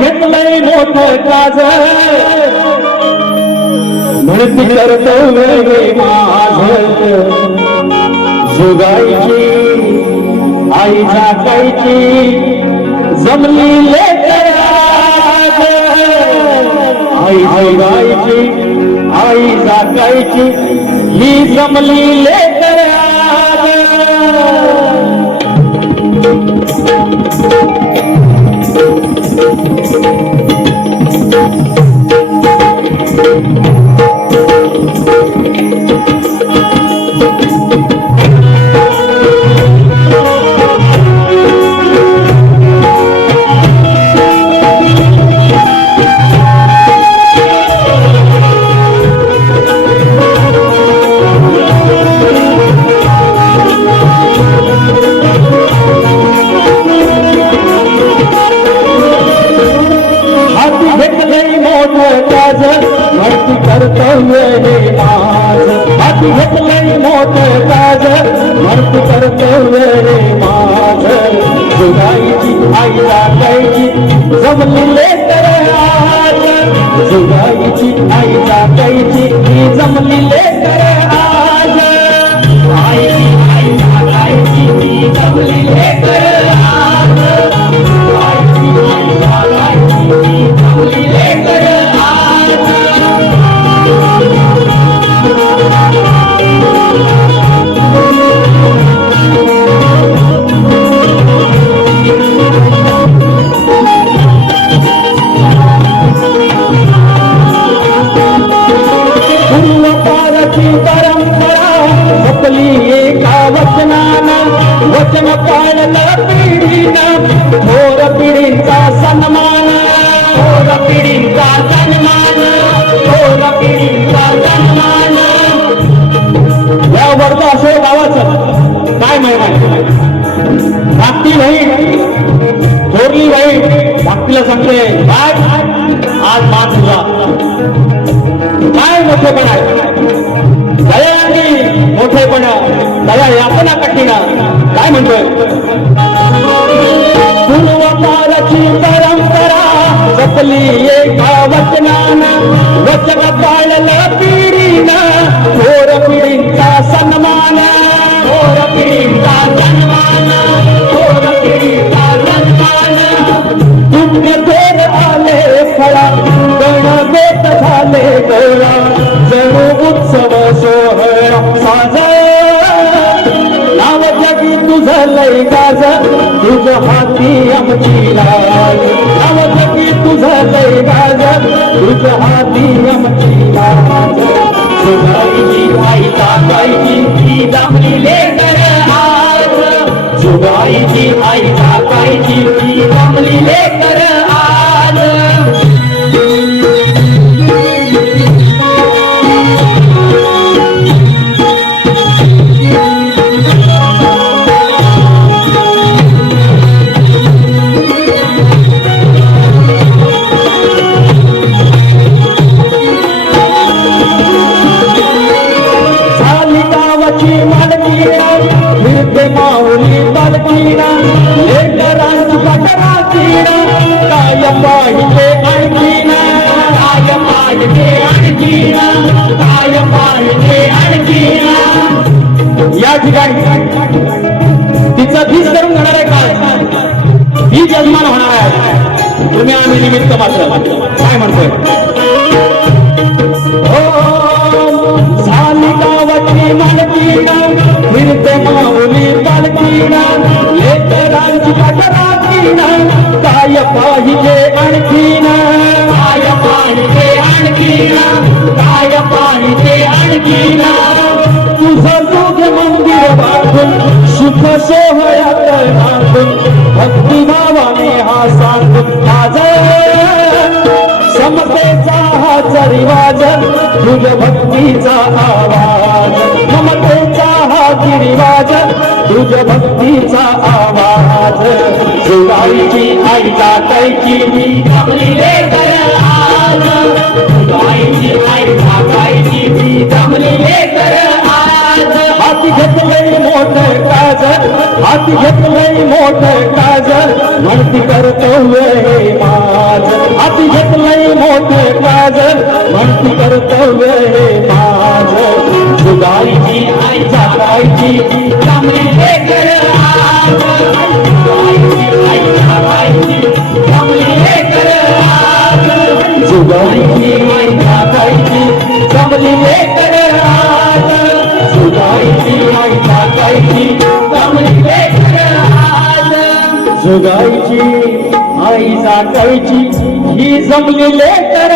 घेतलंय मोठ काज. म्हणती करतो हे माझ. जुगायची आई जागायची जमली लेकराज आई जुगायची आई जागायची ही जमली लेकर घेतलंय मोठं भक्ती कर्तव्य हे माझ हाती घेतलंय मोठं काज भक्ती कर्तव्य हे माझ जुगाईची आई राखायची जमलेले तर आज. जुगाईची आई राखायची जमलेले तर वचन पाळलं पिढीनं थोर पिढींचा सन्मान। थोर पिढींचा सन्मान थोर पिढींचा सन्मान। या वर्ग असे गावाचं. काय महिना धाकटी बहीण थोरली बहीण धाकटीला सांगते काय आज मान तुझा. काय मोठेपण आहे? दया मोठेपणा मोठेपण दया यातना कठीण परंपरा जपली एका वचनानं वचन पाळलं पिढीनं थोर पिढींचा सन्मान थोर पिढींचा सन्मान थोर पिढींचा सन्मान उत्सव आमची लाज नाव जगी तुझं लय गाज तुझ हाती आमची लाज जुगाईची आई टाकायची ती जमली लेकर आज. जुगाईची काय पाहिजे आणखीना काय पाहिजे आणखीना काय पाहिजे आणखीना. या ठिकाणी तिचा धीस करून घेणार आहे काय ही जजमान होणार आहे. तुम्ही आम्ही निमित्त मात्र. काय म्हणतोय? झाली गावाची मालकीना फिरते माऊली पालकीना सोहळ्यात नांदून भक्तिभावाने हा सांगून माझा समतेचा हाच रिवाज तुझ भक्तीचा आवाज ममतेचा हा गिरिवाज तुझ भक्तीचा आवाज. जुगाईची आई टाकायची मी जमली रे आज जुगाईची आई मी आज हाती घेतलंय मोठ काज हाती घेतलंय मोठ काज म्हणती कर्तव्य हे माझ घेतलंय मोठे काज म्हणती कर्तव्य हे माझ जुगाईची आई जागायची चांगली लेकर आज. आई जागायची चांगली लेकर आज. जुगाईची आई जागायची चांगली लेकर आज. जुगाईची आई जागायची चांगली लेकर आज. आई जागायची ही जमलेले लेकर